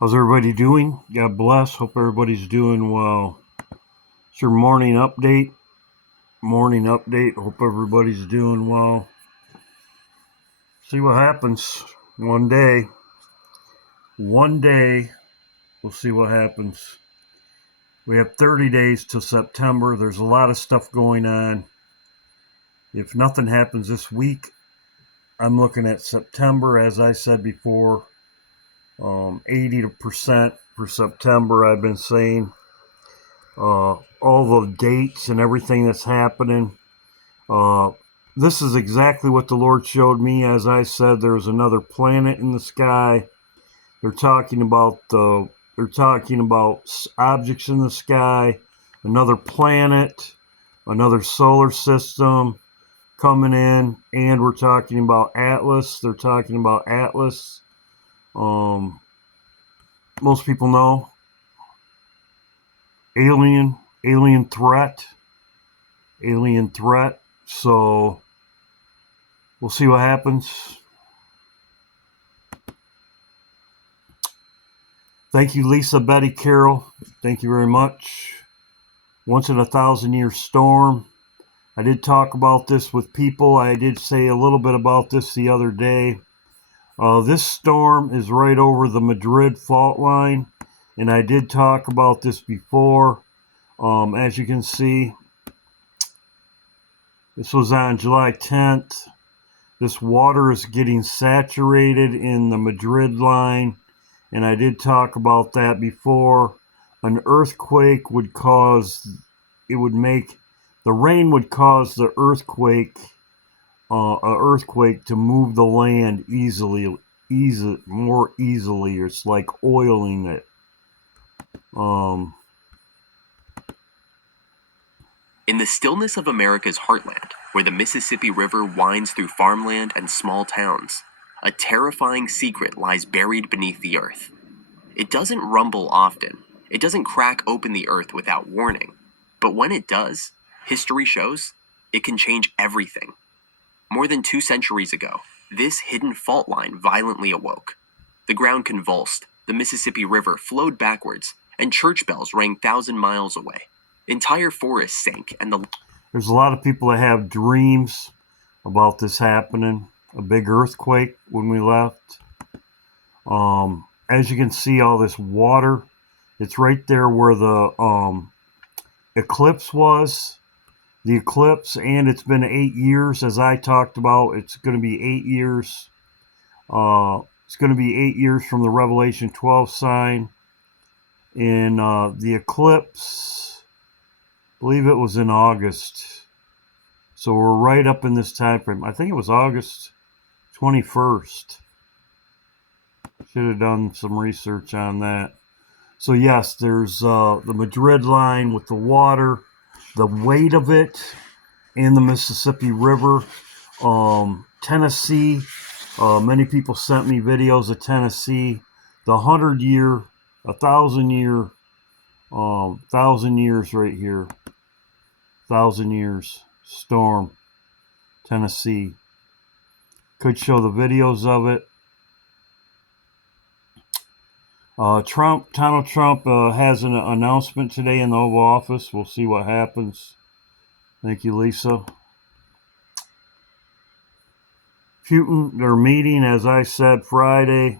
How's everybody doing? God bless. Hope everybody's doing well. It's your morning update. Morning update. Hope everybody's doing well. See what happens. One day. One day. We'll see what happens. We have 30 days till September. There's a lot of stuff going on. If nothing happens this week, I'm looking at September, as I said before. 80% for September, I've been saying. All the dates and everything that's happening. This is exactly what the Lord showed me. As I said, there's another planet in the sky. They're talking about objects in the sky, another planet, another solar system coming in, and we're talking about Atlas. They're talking about Atlas. Most people know alien threat. So we'll see what happens. Thank you, Lisa, Betty, Carol. Thank you very much. Once in a 1,000-year storm. I did talk about this with people. I did say a little bit about this the other day. This storm is right over the Madrid fault line, and I did talk about this before. As you can see, this was on July 10th. This water is getting saturated in the Madrid line, and I did talk about that before. An earthquake would cause, the rain would cause the earthquake to move the land more easily. It's like oiling it. In the stillness of America's heartland, where the Mississippi River winds through farmland and small towns, a terrifying secret lies buried beneath the earth. It doesn't rumble often. It doesn't crack open the earth without warning. But when it does, history shows, it can change everything. More than 2 centuries ago, this hidden fault line violently awoke. The ground convulsed, the Mississippi River flowed backwards, and church bells rang 1,000 miles away. Entire forests sank, and there's a lot of people that have dreams about this happening. A big earthquake when we left. As you can see, all this water. It's right there where the eclipse was. The eclipse, and it's been 8 years, as I talked about. It's going to be 8 years. It's going to be 8 years from the Revelation 12 sign. And the eclipse, I believe it was in August. So we're right up in this time frame. I think it was August 21st. Should have done some research on that. So yes, there's the Madrid line with the water, the weight of it, and the Mississippi River. Tennessee, many people sent me videos of Tennessee. The 1,000 years right here. 1,000 years storm, Tennessee. Could show the videos of it. Donald Trump has an announcement today in the Oval Office. We'll see what happens. Thank you, Lisa. Putin, they're meeting, as I said, Friday.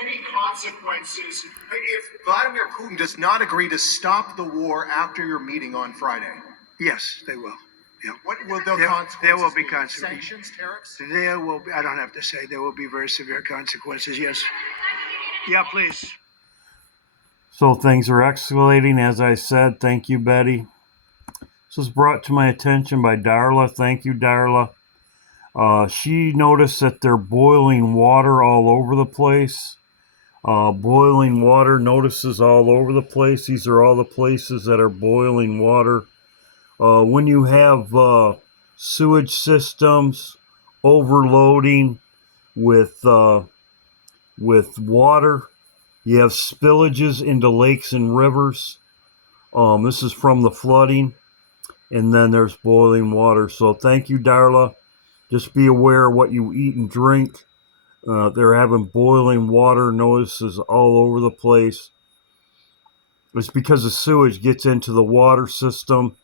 Any consequences if Vladimir Putin does not agree to stop the war after your meeting on Friday? Yes, they will. Yeah. What will the consequences There will be be? consequences. Sanctions, tariffs? There will be, I don't have to say, there will be very severe consequences, yes. Yeah, please. So things are escalating, as I said. Thank you, Betty. This was brought to my attention by Darla. Thank you, Darla. She noticed that they're boiling water all over the place. Boiling water notices all over the place. These are all the places that are boiling water. When you have sewage systems overloading with water, you have spillages into lakes and rivers. This is from the flooding, and then there's boiling water. So thank you, Darla. Just be aware of what you eat and drink. They're having boiling water notices all over the place. It's because the sewage gets into the water system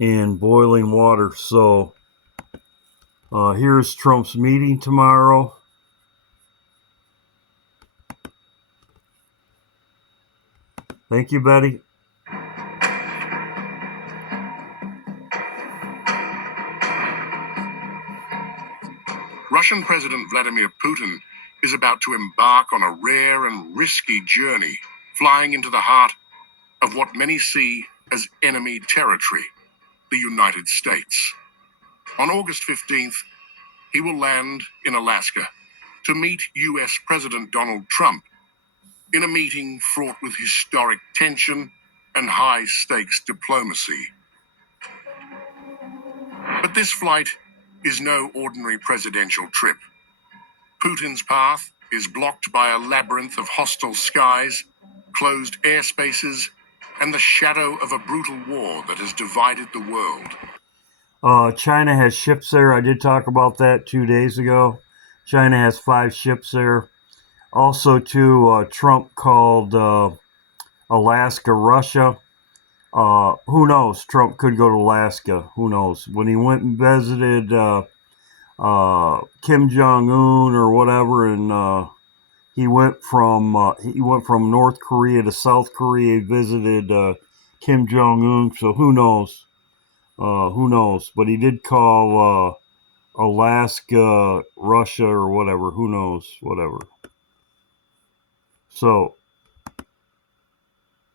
and boiling water. So here's Trump's meeting tomorrow. Thank you, Betty. Russian President Vladimir Putin is about to embark on a rare and risky journey, flying into the heart of what many see as enemy territory, the United States. On August 15th, he will land in Alaska to meet U.S. President Donald Trump in a meeting fraught with historic tension and high-stakes diplomacy. But this flight is no ordinary presidential trip. Putin's path is blocked by a labyrinth of hostile skies, closed airspaces, and the shadow of a brutal war that has divided the world. China has ships there. I did talk about that 2 days ago. China has 5 ships there. Also, too, Trump called Alaska Russia. Who knows? Trump could go to Alaska. Who knows? When he went and visited Kim Jong-un or whatever, and he went from North Korea to South Korea. He visited Kim Jong-un. So who knows? Who knows? But he did call Alaska Russia or whatever. Who knows? Whatever. So.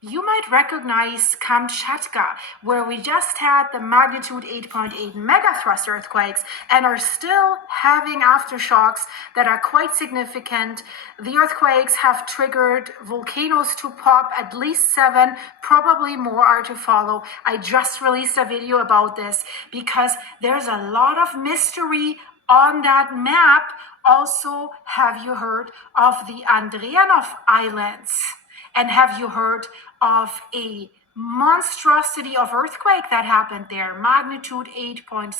You might recognize Kamchatka, where we just had the magnitude 8.8 megathrust earthquakes and are still having aftershocks that are quite significant. The earthquakes have triggered volcanoes to pop, at least 7, probably more are to follow. I just released a video about this because there's a lot of mystery on that map. Also, have you heard of the Andreanov Islands? And have you heard of a monstrosity of earthquake that happened there, magnitude 8.6?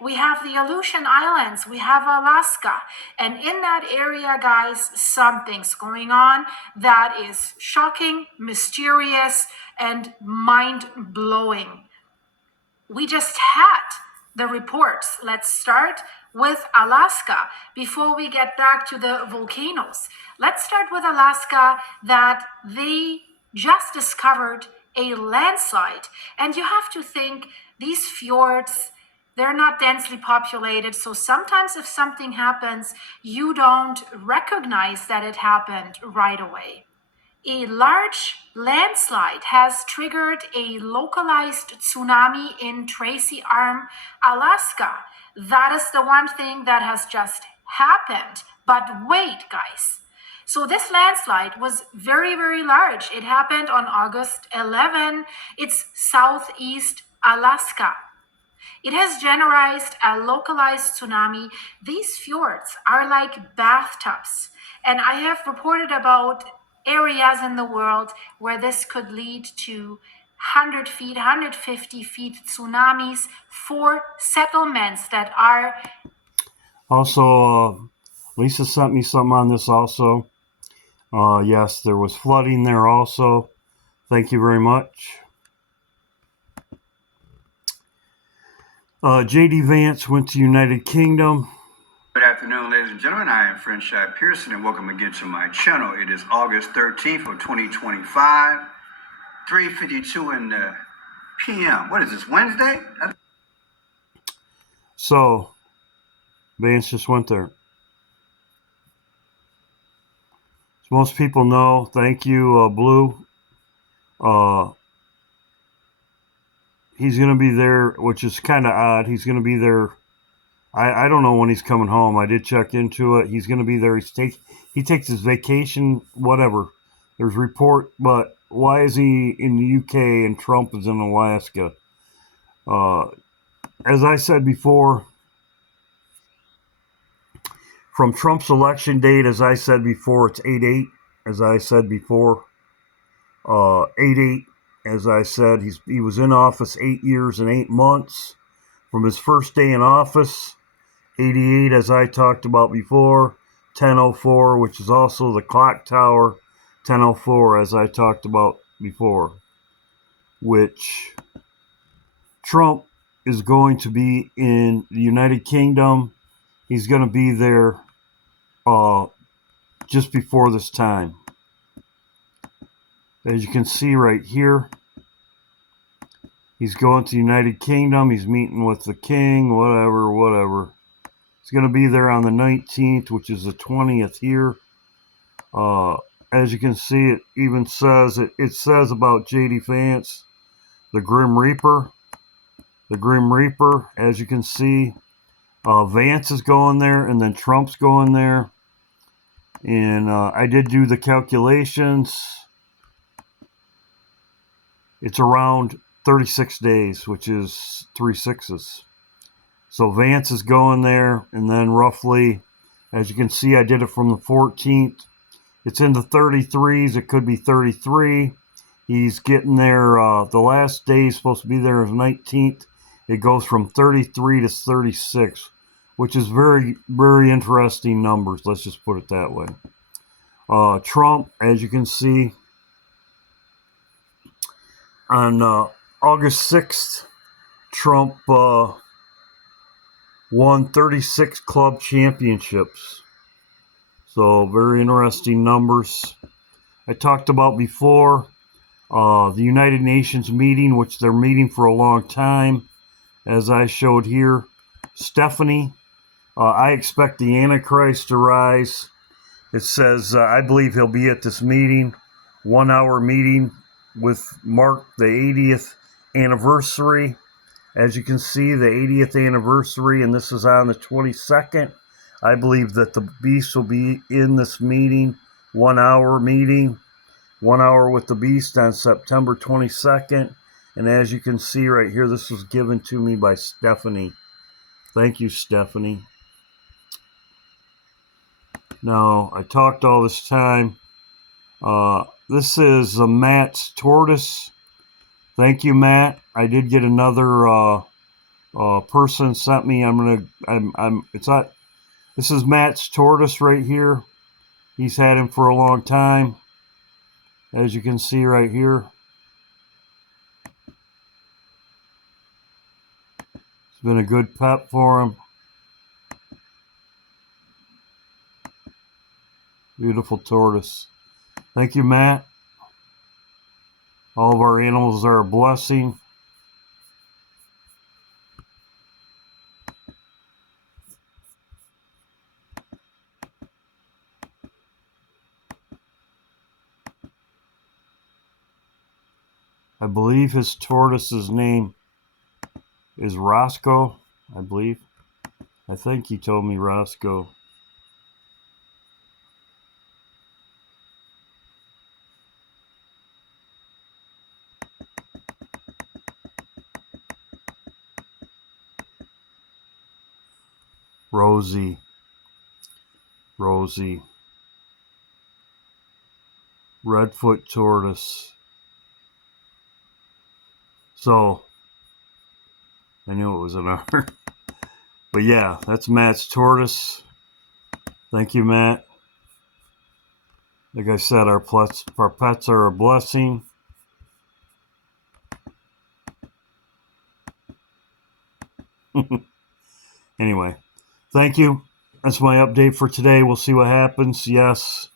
We have the Aleutian Islands, we have Alaska, and in that area, guys, something's going on that is shocking, mysterious, and mind-blowing. We just had the reports. Let's start with Alaska before we get back to the volcanoes. Let's start with Alaska, that they just discovered a landslide. And you have to think, these fjords, they're not densely populated. So sometimes if something happens, you don't recognize that it happened right away. A large landslide has triggered a localized tsunami in Tracy Arm, Alaska. That is the one thing that has just happened. But wait, guys. So this landslide was very, very large. It happened on August 11. It's southeast Alaska. It has generalized a localized tsunami. These fjords are like bathtubs. And I have reported about areas in the world where this could lead to 100 feet, 150 feet tsunamis for settlements that are. Also, Lisa sent me something on this also. Yes, there was flooding there also. Thank you very much. J.D. Vance went to United Kingdom. Good afternoon, ladies and gentlemen. I am Frenchai Pearson, and welcome again to my channel. It is August 13th of 2025, 3:52 in the p.m. What is this, Wednesday? So, Vance just went there. As most people know, thank you, Blue. He's going to be there, which is kind of odd. He's going to be there. I don't know when he's coming home. I did check into it. He's going to be there. He takes his vacation, whatever. There's report, but why is he in the UK and Trump is in Alaska? As I said before, from Trump's election date, as I said before, it's 8-8. As I said before, 8-8. As I said, he was in office 8 years and 8 months from his first day in office. 88, as I talked about before. 1004, which is also the clock tower. 1004, as I talked about before, which Trump is going to be in the United Kingdom. He's going to be there just before this time. As you can see right here, he's going to the United Kingdom. He's meeting with the king, whatever. He's going to be there on the 19th, which is the 20th here. As you can see, it even says, it says about J.D. Vance, the Grim Reaper. The Grim Reaper, as you can see, Vance is going there, and then Trump's going there. And I did do the calculations. It's around 36 days, which is 3 6s. So Vance is going there, and then roughly, as you can see, I did it from the 14th. It's in the 33s. It could be 33. He's getting there. The last day he's supposed to be there is 19th. It goes from 33 to 36, which is very, very interesting numbers. Let's just put it that way. Trump, as you can see, on August 6th, Trump won 36 club championships. So very interesting numbers. I talked about before the United Nations meeting, which they're meeting for a long time. As I showed here, Stephanie, I expect the Antichrist to rise. It says, I believe he'll be at this meeting, 1 hour meeting with Mark, the 80th anniversary. As you can see, the 80th anniversary, and this is on the 22nd. I believe that the beast will be in this meeting, 1 hour meeting, 1 hour with the beast on September 22nd. And as you can see right here, this was given to me by Stephanie. Thank you, Stephanie. Now, I talked all this time. This is Matt's tortoise. Thank you, Matt. I did get another person sent me. This is Matt's tortoise right here. He's had him for a long time. As you can see right here. It's been a good pet for him. Beautiful tortoise. Thank you, Matt. All of our animals are a blessing. I believe his tortoise's name is Roscoe, I believe. I think he told me Roscoe. Rosie. Redfoot tortoise. So, I knew it was an R. But yeah, that's Matt's tortoise. Thank you, Matt. Like I said, our pets are a blessing. Anyway, thank you. That's my update for today. We'll see what happens. Yes,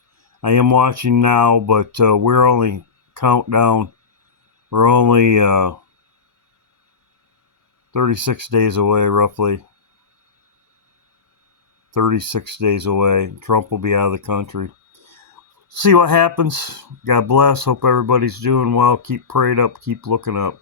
I am watching now, but we're only countdown. We're only 36 days away, roughly. 36 days away. Trump will be out of the country. See what happens. God bless. Hope everybody's doing well. Keep prayed up. Keep looking up.